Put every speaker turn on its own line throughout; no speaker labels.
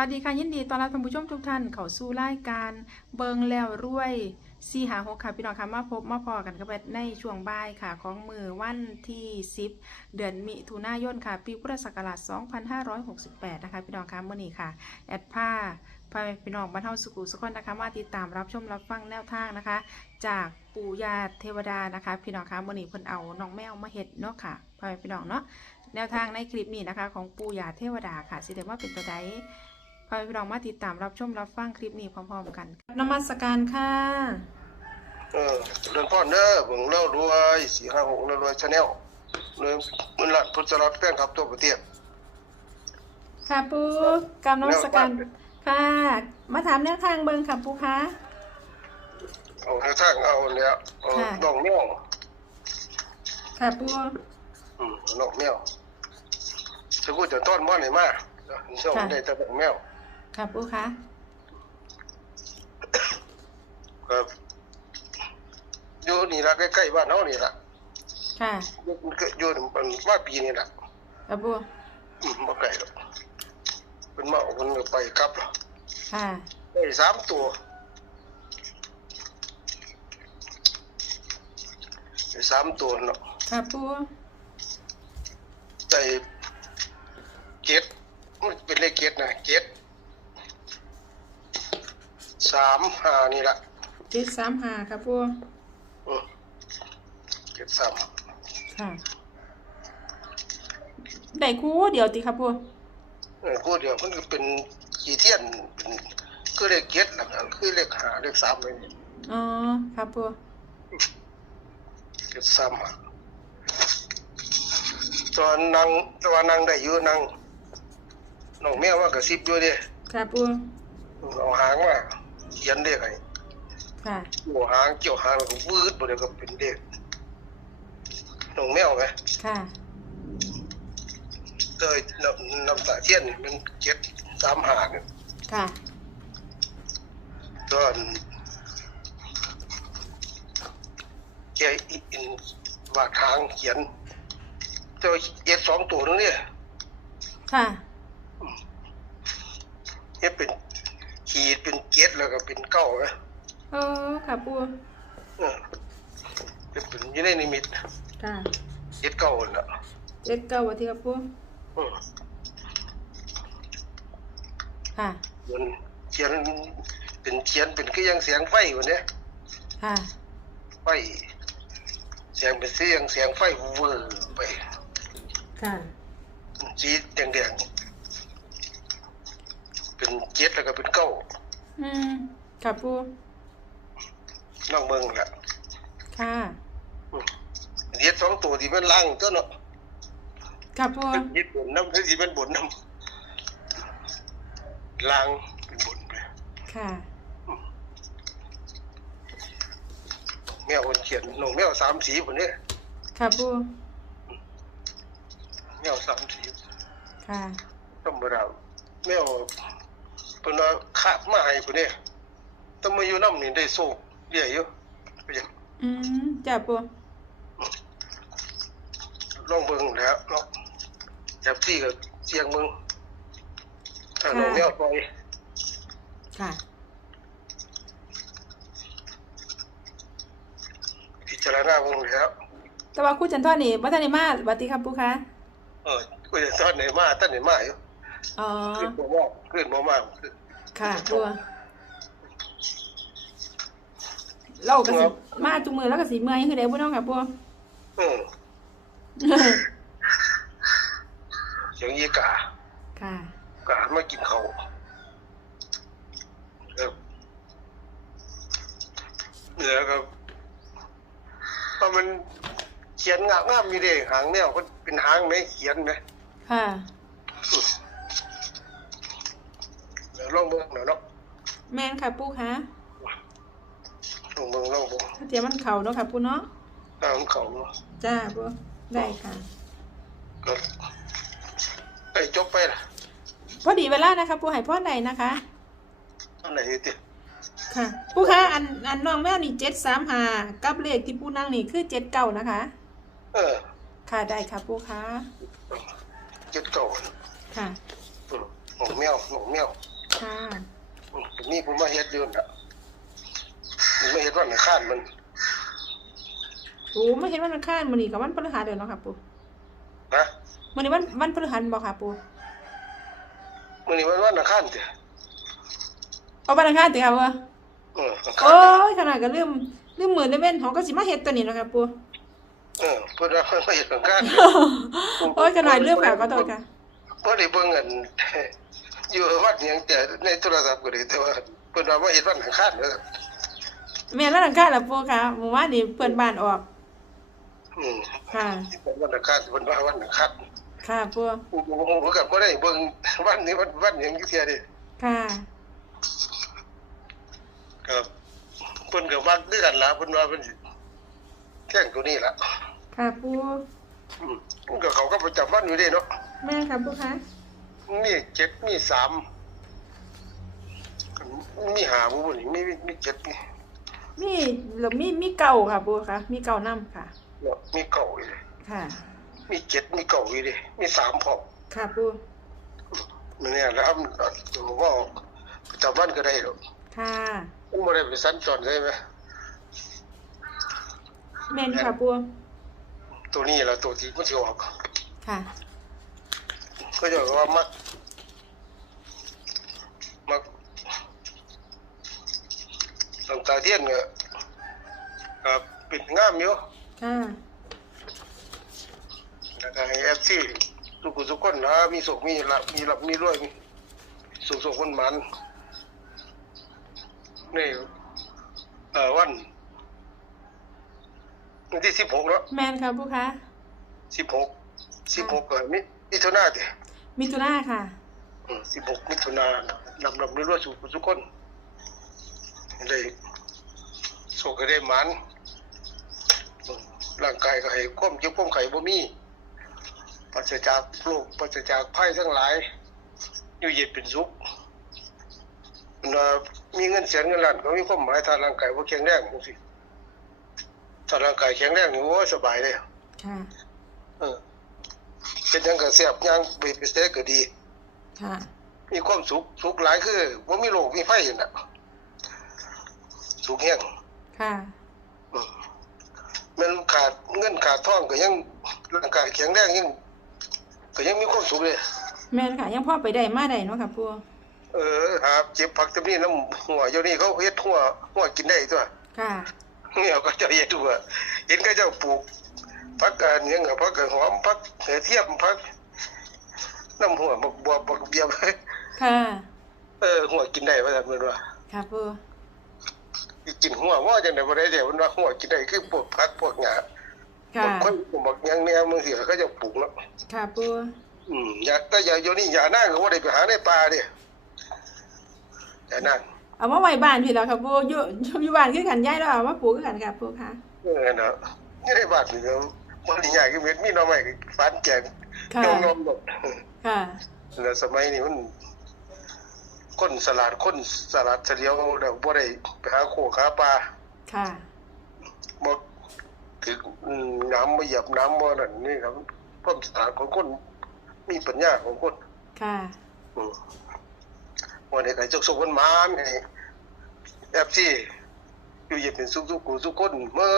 วัสดีค่ะยินดีต้อนรับท่านผู้ชมทุกท่านเข้าสู่รายการเบิงแล้วรวยซีหาหกค่ะพี่น้องค่ะมาพบมาพอกันกับในช่วงบ่ายค่ะของมือวันที่ 10 เดือนมิถุนายนค่ะ ปีพุทธศักราช 2568 นะคะพี่น้องค่ะเมื่อนี้ค่ะ แอดผ้าพาพี่น้องบรรเทาสุขุสุขคนนะคะมาติดตามรับชมรับฟังแนวทางนะคะ จากปู่ย่าเทวดานะคะ พี่น้องค่ะเมื่อนี้เพิ่นเอาน้องแมวมาเฮ็ดเนาะค่ะพาพี่น้องเนาะแนวทางในคลิปนี้นะคะ ของปู่ย่าเทวดาค่ะสิเดว่าเป็นตัวใด พาพี่น้องมาติดตามรับชมรับฟังคลิปนี้พร้อมๆกันนมัสการค่ะ
เออเดินพ่อเด้อเบิ่งเล่ารวยสี่ห้าหกเล่ารวยชาแนลเลยมันละพุทธรัตน์แป้งครับตัวประเทศ
ค่ะปูกำนมัสการค่ะ มาถามแนวทางเบิงค่ะปูคะ
เอาในทางเอาเนี่ยเอา
ค่ะ
น้องแมว
ค่ะปู
อืมน้องแมวจะกูจะต้อนม่อนไหนมาเจ้าได้แต่น้องแมว
ค่ะปูคะ
ครับอยู่นี่ละใกล้ๆบ้านเฮานี่ละ
ค่ะ
อยู่อยู่มันว่าปีนี่ละ
ค่ะปู
อืมบ่ไกลหรอกเป็นมาเอาคนไปกลับหรอ
ค่ะ
ได้สามตัวได้สามตัวเนาะ
ค่ะปู
ใจเจ็ดมันเป็นเลขเจ็ดนะเจ็ด สามห้านี่ละ
เจ็ดสามห้าค่ะปู
อืมเจ็ดสาม
ค่ะได้คู่เดียวติค่ะปู
เออกูเดียวมันก็เป็นกี่เทียนเป็นคือเลขเจ็ดแล้วก็คือเลขห้าเลขสามเลยนี่
อ๋อค่ะปู
เจ็ดสามห้าตอนนั่งตอนนั่งได้อยู่นั่งน้องแม่ว่ากระซิบอยู่เดิ
ค่ะปู
เอาหางมาเขียนเลขให้
ค่ะ
เกี่ยวหางเกี่ยวหางแล้วก็วืดบ่เดี๋ยวก็เป็นเลขน้องแมวไง
ค่ะ
เตยน้ำน้ำตาเทียนนี่มันเจ็ดสามหาเนี่ย
ค่ะ
ตอนแกอินวาดทางเขียนเจ้าเอ็ดสองตัวนึงเนี่ย
ค่ะ
เอ็ดเป็น ขีดเป็นเจ็ดแล้วก็เป็นเก้าไง
เออค่ะปู
เออเป็นเป็นอยี่ในนิมิต
ค่ะ
เจ็ดเก้าน่ะ
เจ็ดเก้าวัที่ค่ะปู
อืม
ค่ะ
เขียนเขียนเป็นเขียนเป็นคือยังเสียงไฟอยู่เนี่ย
ค่ะ
ไฟเสียงเป็นเสียงเสียงไฟเวอร์ไป
ค่ะ
สีแดงๆ เป็นเจ็ดแล้วก็เป็นเก้า
อืมค่ะปู
น้องเมืองแหละ
ค่ะ
อืมเจ็ดสองตัวที่มันล่างตัวเนาะ
ค่ะปู
เป็นเจ็ดบนน้ำคือที่มันบนน้ำล่างเป็นบนไป
ค่ะ
แมวคนเขียนน้องแมวสามสีคนนี้
ค่ะปู
แมวสามสี
ค่ะ
ธรรมดาแมว เป็นว่าขาบมาให้คนนี้ต้องมาอยู่น้ำนี่ได้โซ่เรียอยู่ไปยัง
อืมจ้าปู
ลองเบิ่งแหล้วเนาะจับที่กับเสียงมึงถ้าน้องแมวปล่อย
ค่ะ
พิจารณาเบิ่งแหล้ว
แต่ว่าครู่จันทอดนี่วัฒนิมาสวัสดีครับปูคะ
เออกูจะสอนไหนมาท่านไหนมาอยู่
อ๋อ
ขึ้นบ่มาขึ้นบ่มาขึ้น
ค่ะปูเราก็สิมาจุมือแล้วก็สีเมื่อยคือเดี๋ยวปูน้องค่ะปู
เออเสียงยีกา
ค่ะ
กามากินเขาวเออเหนือก็เพราะมันเขียนงามงามมีเด้หางแนวก็เป็นหางไหมเขียนไหม
ค่ะ
เดี๋ยวลองเบิ่งหน่อยเนาะ
แมนค่ะปูคะ
ลองเบิ่งลองเบิ่ง
ถ้าเจียมันเข่าเนาะค่ะปูเนาะ
ตามเขาเนาะ
จ้าปูได้ค่ะ
ก็ไปจบไปล่ะ
พอดีเวลานะคะปูใหายพ่อใดนะคะ
อันไหนติ
ค่ะปูคะอันอันน้องแมวนี่เจ็ดสามหากับเลขที่ปูนั่งนี่คือเจ็ดเก้านะคะ
เออ
ค่ะได้ค่ะปูคะ
เจ็ดเก่า
ค่ะ
อืมหนองแมวหนองแมว
ค
ดอยู่น่ะมันไม่เห็นวันอังคารมัน
โอ้ไม่เห็นวันอังคารมื้อนี้ก็วันพฤหัสเด้อเนาะค่ะปู
นะ
มื้อนี้วันวันพฤหัสบ่ค่ะปู
มื้อนี้วันวันอังคารติ
เอาวันอังคารติค่ะปู
เอออังคาร
โอ้ยขนาดก็ลืมลืมมื้อในเว้นของก็สิมาเฮ็ดตัวนี้เนาะค่ะปู
เออเพิ่นว่าเพิ่นไม่เห็นอังคาร
โอ้ยขนาดลืมค่ะขอโทษค่ะ
บ่ได้เบิ่งอัน อยู่วัดหยังแต่ในโทรศัพท์ก็ได้แต่ว่าเพิ่นว่าบ่เห็นวันอังคารเด้อ
แม่นวันอังคารล่ะปูค่ะเมื่อวานนี้เพื่อนบ้านออก
อืม
ค่ะ
วันอังคารเพิ่นว่าวันอังคาร
ค่ะปู
ผมผมก็บ่ได้เบิ่งวันนี้วันวันหยังอยู่เที่ยเดิ
ค่ะ
ก็เพิ่นก็มักคือกันล่ะเพิ่นว่าเพิ่นสิแข่งตัวนี้ล่ะ
ค่ะปู
อืมมันก็เขาก็ประจำวันอยู่เด้เนาะ
แม่ค่ะปูคะ
มีเจ็ดมีสามมีหาบ่บ่นี่มีมีมีเจ็ดมี
มีแล้วมีมีเก่าค่ะปูค่ะ มีเก่านํค่ะ
เนาะมีเก้าอีกเลย
ค่ะ
มีเจ็ดมีเก้าอีกเด้มีสามพร้อม
ค่ะปู
มันเนี่ยแล้วมันว่าประจำวันก็ได้หรอก
ค่ะ
มันบ่ได้ไปสัญจรใช่ไหม
แม่นค่ะปู
ตัวนี้ล่ะตัวที่มันสิออก
ค่ะ
ก็จะว่ามักมักน้ำตาเทียนก็ครับปิดงามอยู่
ค่ะ
แล้วก็ให้เอฟซีทุกคนทุกคนนะมีสุขมีหลับมีหลับมีรวยมีสุขสุขคนมันนี่เอ่อวันวันที่สิบหกเนาะ
แม่นค่ะปูคะ
สิบหกสิบหกเออมิมิถุนาเด้
มิถุนาค่ะ
สิบหกมิถุนาลำลำรวยๆสุขทุกคนได้สุขก็ได้หมันอืมร่างกายก็ให้ความเจ็บความไข้บ่มีปราศจากโรคปราศจากภัยทั้งหลาย อยู่เย็นเป็นสุขมันว่ามีเงินแสนเงินล้านก็มีความหมายถ้าร่างกายบ่แข็งแรงจังซี่ถ้าร่างกายแข็งแรงนี่โอ้ยสบายเลย
ค่ะ
เออ เป็นหยังก็แซ่บย่างไปไปเสก็ดี
ค่ะ
มีความสุขสุขหลายคือว่ามีโรคมีไฟน่ะสุขแห้ง
ค่ะ
อืมแมันขาดเงินขาดทองก็ยังร่างกายแข็งแรงยังก็ยังมีความสุขเลย
แม่นค่ะ ยังพ่อไปได้มาได้เนาะค่ะปู
เออหาเจ็บผักตำนี้น้ำหัวเดี๋ยวนี้เขาเฮ็ดหัวหัวกินได้ตัว
ค่ะ
เนี่ยก็เจะเฮ็ดตัวเห็นก็เจ้าปลูก ผักกันยังกับผักกหอมผักเหือเทียมผักน้ำหัวบักบัวบักเบียบ
ค่ะ
เออหัวกินได้ว่าซั่นเพิ่นว่า
ค่ะปู
กินหัวว่าจังได๋บ่ได้เดี๋ยวมันว่าหัวกินได้คือพวกผักพวกหญ้า
ค่ะ
บางคนก็บอกหยังแนวมึงเสียเขาจะปลูกแล้ว
ค่ะปู
อืมอย่าแต่อย่าอยู่นี่อย่านั่งก็บ่ได้ไปหาในป่าเด้อย่านั่ง
เอามาไว้บ้านพี่แล้วค่ะปูอยู่อยู่อยู่บ้านคือกันย้ายแล้วเอามาปลูกคือกันค่ะปูค่ะ
เออนะนี่ในบ้านนี่ก็บ่ ได้ยากคือเม็ดมีหน่อไม้ก็ฟันแกง
ค่ะ
ยอมๆหมด
ค่ะ
แล้วสมัยนี้มันคนสลัดคนสลัดเฉลียวแล้วบ่ได้ไปหาโคหาปลา
ค่ะ
บ่ถึกอืมน้ำบ่เหยียบน้ำบ่นั่นนี่ครับความสะอาดของคนมีปัญญาของคน
ค่ะ
อืมวันนี้ก็จกสุกมันมานให้แอฟซีอยู่เย็นเป็นสุขสุขกูสุขคนเมื่อ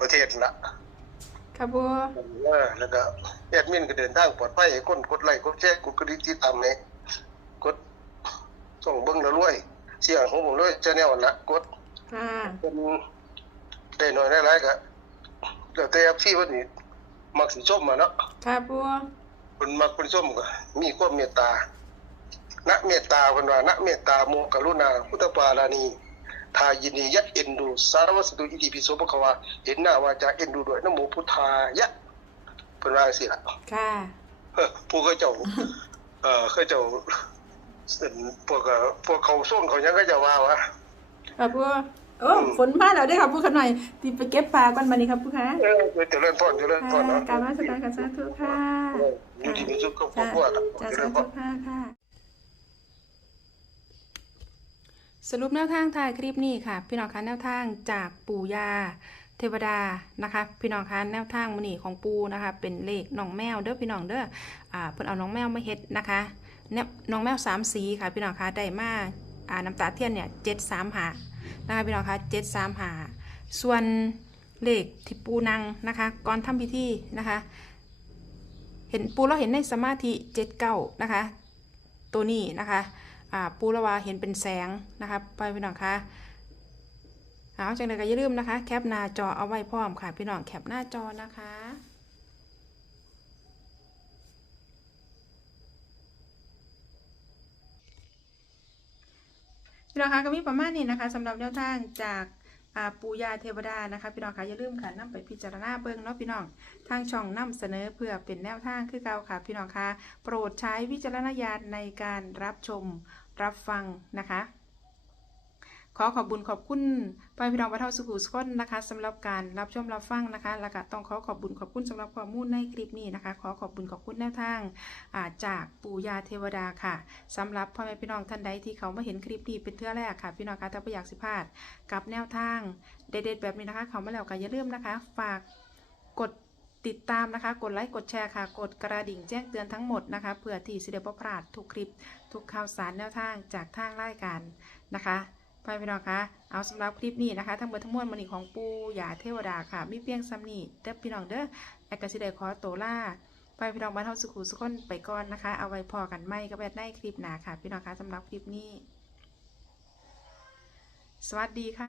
ประเทศละ
ค่ะปู
เออแล้วก็แอดมินก็เดินทางปลอดภัยให้คนกดไลค์กดแชร์กดกระดิ่งติดตามให้กดส่งเบิ่งแล้วรวย เสียงของผมเลยชาแนลละกด
ค่ะ
เป็นได้น้อยได้หลายก็แล้วแต่แอฟซีเพิ่นนี่มักสิชมมาเนาะ
ค่ะปู
คนมักคนส้มก็มีความเมตตาณเมตตาคนว่าณเมตตาโมกรุณาพุทธปาลานี ทายินียัดเอ็นดูสารวัสดุอิติปิโสภควาเห็นหน้าวาจาเอ็นดูด้วยนะโมพุทธายะเป็นว่าสิล่ะ
ค่ะ
เฮ้อผู้เขาเจ้าเอ่อเขาเจ้าเป็นพวกเอ่อพวกเขาส้นเขายังก็จะว่าวะ
ค่ะปูโอ้ฝนมาแล้วเด้อค่ะปูขะหน่อยติไปเก็บปลาก่อนบัดนี้ครับปูคะ
เออเจริญพรเจริญพ
ค่ะ
รเนาะ
กรารมาสการกันสาธุค่ะ
เอออยู่ที่มีสุขกับครอบ
จ้า
ครัวล่ะ
จ้า
เจริ
สา
ญพ
ธุ
ร
ค่ะค่ะ สรุปแนวทางท้ายคลิปนี้ค่ะ พี่น้องคะแนวทางจากปู่ยา เทวดานะคะ พี่น้องคะแนวทางมือนีของปูนะคะ เป็นเลขน้องแมวเด้อพี่น้องเด้ออ่าเพิ่นเอาน้องแมวมาเฮ็ดนะคะแนวน้องแมวสามสีค่ะพี่น้องคะได้มาอ่าน้ำตาเทียนเนี่ยเจ็ดสามหานะคะพี่น้องคะเจ็ดสามหาส่วนเลขที่ปูนังนะคะก่อนทำพิธีนะคะ เห็นปูเราเห็นในสมาธิเจ็ดเก้านะคะ ตัวนี้นะคะ ปูละวาเห็นเป็นแสงนะคะไปพี่น้องคะเอาจังเลยก็อย่าลืมนะคะ แคปหน้าจอเอาไว้พร้อมค่ะ พี่น้องแคปหน้าจอนะคะพี่น้องคะก็มีประมาณนี้นะคะสำหรับแนวทางจาก ปูยาเทวดานะคะ พี่น้องคะอย่าลืมค่ะนำไปพิจารณาเบิ่งเนาะพี่น้องทางช่องนำเสนอเพื่อเป็นแนวทางคือเก่าค่ะ พี่น้องคะโปรดใช้วิจารณญาณในการรับชมรับฟังนะคะ ขอขอบบุญขอบคุณไปพี่น้องวัฒนสุขุสกนนะคะสำหรับการรับชมรับฟังนะคะ แล้วก็ต้องขอขอบบุญขอบคุณสำหรับข้อมูลในคลิปนี้นะคะ ขอขอบบุญขอบคุณแนวทางาจากปู่ยาเทวดาค่ะสำหรับพ่อแม่พี่น้องท่านใดที่เขามาเห็นคลิปนี้เป็นเทื่อแรกค่ะ พี่น้องคะถ้าไม่อยากสิพลาดกับแนวทางเด็ดๆแบบนี้นะคะ เขามาแล้วก็อย่าลืมนะคะ ฝากกดติดตามนะคะ กดไลค์ กดแชร์ค่ะ กดกระดิ่งแจ้งเตือนทั้งหมดนะคะ เพื่อที่สิเดบพลาดทุกคลิป ทุกข่าวสารแนวทางจากทางรายการนะคะ ไปพี่น้องคะเอาสำหรับคลิปนี้นะคะ ทั้งหมดทั้งมวลมันอีของปูหยาเทวดาค่ะ มีเพียงซ้ำนี่เด้อพี่น้องเด้อแอกกสิเดขอโตวล่าไปพี่น้องบ้านเฮาสุขุสุขคนไปก่อนนะคะ เอาไว้พอกันไม่ก็แบบในคลิปหนาค่ะ พี่น้องคะสำหรับคลิปนี้ สวัสดีค่ะ